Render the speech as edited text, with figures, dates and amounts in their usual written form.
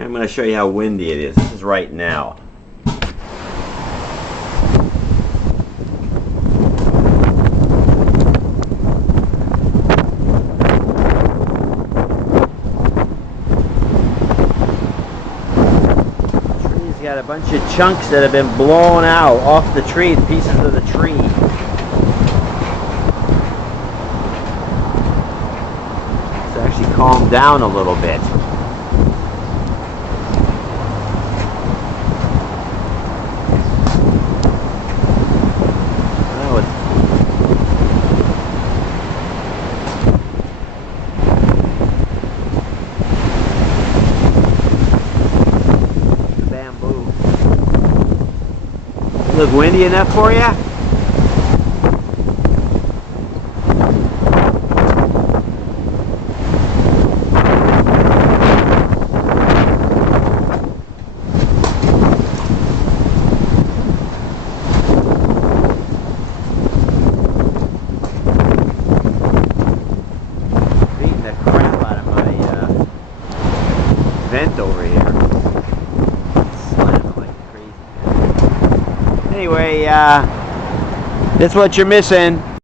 I'm going to show you how windy it is. This is right now. Tree's got a bunch of chunks that have been blown out off the tree, pieces of the tree. It's actually calmed down a little bit. Look windy enough for you? Beating the crap out of my vent over here. Anyway, that's what you're missing.